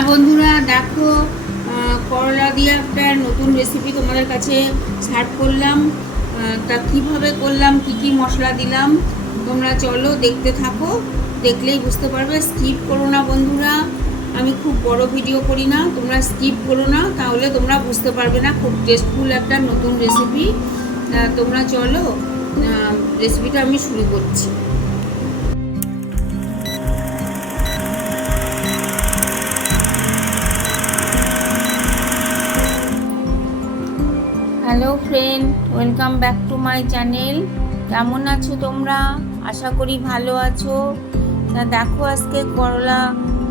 হ্যাঁ বন্ধুরা, দেখো করলা দিয়ে একটা নতুন রেসিপি তোমাদের কাছে সার্ভ করলাম। তা কীভাবে করলাম, কি কি মশলা দিলাম, তোমরা চলো দেখতে থাকো, দেখলেই বুঝতে পারবে। স্কিপ করো না বন্ধুরা, আমি খুব বড় ভিডিও করি না, তোমরা স্কিপ করো না, তাহলে তোমরা বুঝতে পারবে না খুব টেস্টফুল একটা নতুন রেসিপি তোমরা চলো রেসিপিটা আমি শুরু করছি। Hello friend, welcome back to my channel. কেমন আছো তোমরা? আশা করি ভালো আছো। তা দেখো আজকে করলা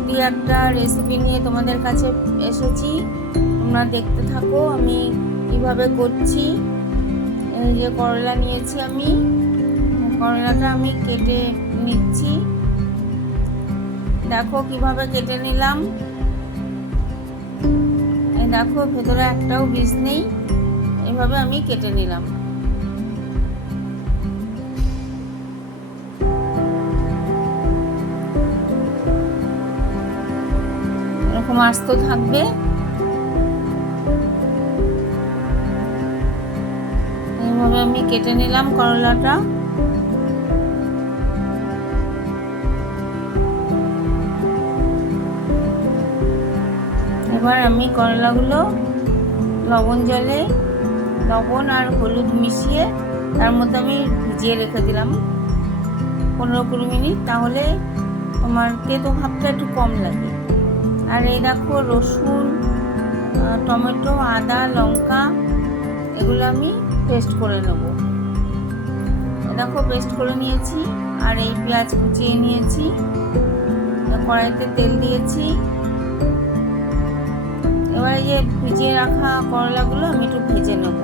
দিয়ে একটা রেসিপি নিয়ে তোমাদের কাছে এসেছি। তোমরা দেখতে থাকো আমি কীভাবে করছি। এই যে করলা নিয়েছি আমি। করলাটা আমি কেটে নিচ্ছি। দেখো কীভাবে কেটে নিলাম। দেখো, ভেতরে একটাও বীজ নেই। এভাবে আমি কেটে নিলাম। এরকম আস্ত থাকবে। এইভাবে আমি কেটে নিলাম করলাটা। এবার আমি করলাগুলো লবণ জলে লবণ আর হলুদ মিশিয়ে তার মধ্যে আমি ভিজিয়ে রেখে দিলাম পনেরো কুড়ি মিনিট, তাহলে তোমার তেতো ভাবটা একটু কম লাগে। আর এই দেখো রসুন টমেটো, আদা, লঙ্কা, এগুলো আমি পেস্ট করে নেব। দেখো পেস্ট করে নিয়েছি, আর এই পেঁয়াজ কুচিয়ে নিয়েছি কড়াইতে তেল দিয়েছি। এবার এই যে ভিজিয়ে রাখা করলাগুলো আমি একটু ভেজে নেব।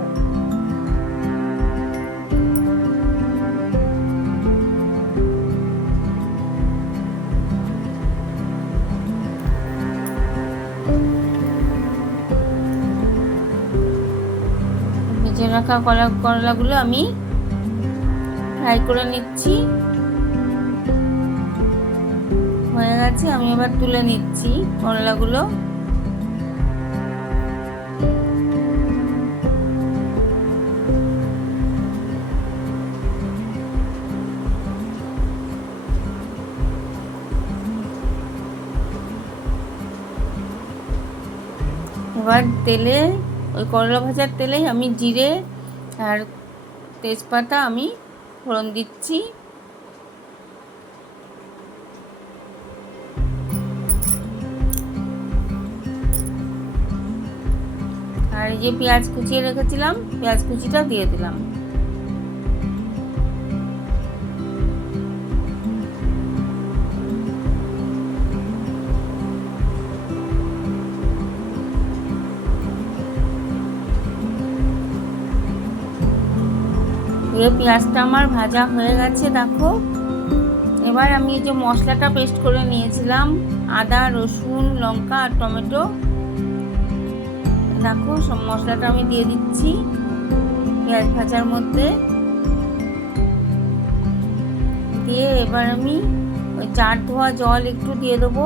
রাখা কলা করলাগুলো আমি ফ্রাই করে নিচ্ছি। হয়ে গেছে, আমি এবার তুলে নিচ্ছি করলাগুলো এবার তেলে ওই করলা ভাজার তেলেই আমি জিরে আর তেজপাতা আমি ফোড়ন দিচ্ছি। আর যে পেঁয়াজ কুচিয়ে রেখেছিলাম, পেঁয়াজ কুচিটা দিয়ে দিলাম। পুরো পেঁয়াজটা আমার ভাজা হয়ে গেছে, দেখো। এবার আমি যে মশলাটা পেস্ট করে নিয়েছিলাম, আদা, রসুন, লঙ্কা আর টমেটো। দেখো, সব মশলাটা আমি দিয়ে দিচ্ছি পেঁয়াজ ভাজার মধ্যে। দিয়ে এবার আমি ওই চার ধোয়া জল একটু দিয়ে দেবো।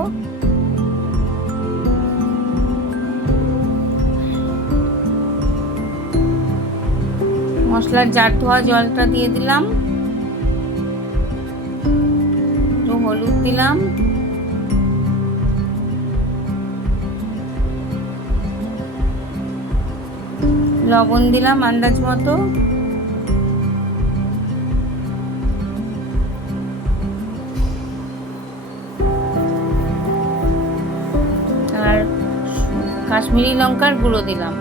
মশলার জার ধোয়া, জলটা দিয়ে দিলাম। একটু হলুদ দিলাম। লবণ দিলাম আন্দাজ মতো। আর কাশ্মীরি লঙ্কার গুঁড়ো দিলাম।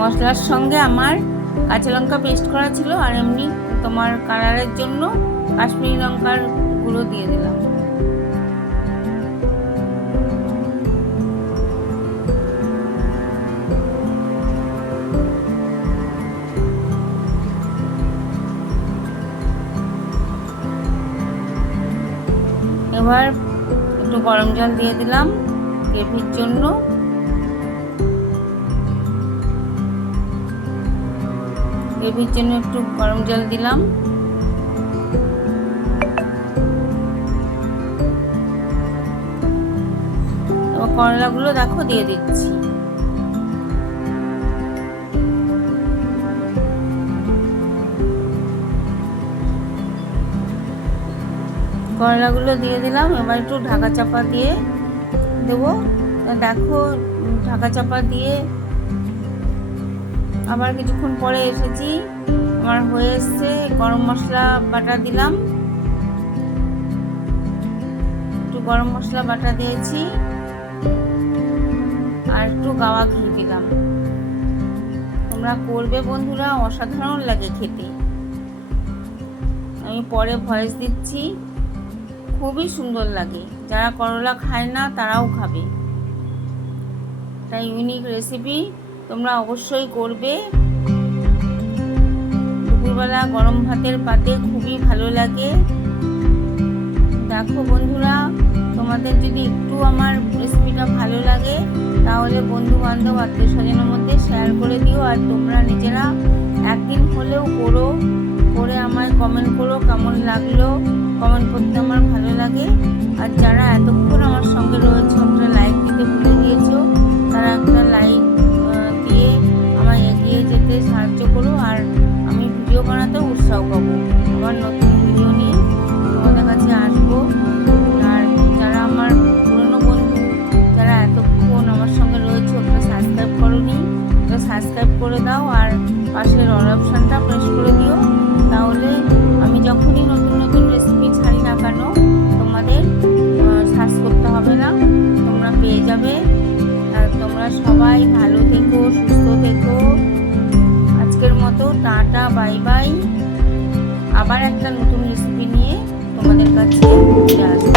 মশলার সঙ্গে আমার কাঁচা লঙ্কা পেস্ট করা ছিল আর এমনি তোমার কালারের জন্য কাশ্মীরি লঙ্কার গুঁড়ো দিয়ে দিলাম। এবার একটু গরম জল দিয়ে দিলাম, গ্রেভির জন্য। গ্রেভির জন্য একটু গরম জল দিলাম। করলাগুলো দেখো, দিয়ে দিচ্ছি। করলাগুলো দিয়ে দিলাম। এবার একটু ঢাকা চাপা দিয়ে দেবো। দেখো, ঢাকা চাপা দিয়ে আবার কিছুক্ষণ পরে এসেছি। আমার হয়ে এসছে, গরম মশলা বাটা দিলাম। একটু গরম মশলা বাটা দিয়েছি। আর একটু গাওয়া ঘি দিলাম। তোমরা করবে বন্ধুরা, অসাধারণ লাগে খেতে। আমি পরে ভয়েস দিচ্ছি। খুবই সুন্দর লাগে। যারা করলা খায় না, তারাও খাবে। তাই ইউনিক রেসিপি তোমরা অবশ্যই করবে। দুপুরবেলা গরম ভাতের পাতে খুবই ভালো লাগে। দেখো বন্ধুরা, তোমাদের যদি একটু আমার রেসিপিটা ভালো লাগে, তাহলে বন্ধু বান্ধব আত্মীয় স্বজনের মধ্যে শেয়ার করে দিও। আর তোমরা নিজেরা একদিন হলেও করো, করে আমায় কমেন্ট করো, কেমন লাগল কমেন্ট করতে আমার ভালো লাগে। আর যারা এতক্ষণ আমার সঙ্গে রয়েছে, একটা লাইক দিতে ভুলে গিয়েছো, তারা একটা যেতে সাহায্য করো আর আমি ভিডিও বানাতে উৎসাহ পাবো। আবার নতুন ভিডিও নিয়ে তোমাদের কাছে আসব। আর যারা আমার পুরনো বন্ধু, যারা এতক্ষণ আমার সঙ্গে রয়েছে ওটা সাবস্ক্রাইব করোনি ওটা সাবস্ক্রাইব করে দাও আর পাশের অল অপশানটা তো টাটা বাই বাই। আবার একটা নতুন রেসিপি নিয়ে তোমাদের কাছে ফিরে আসব।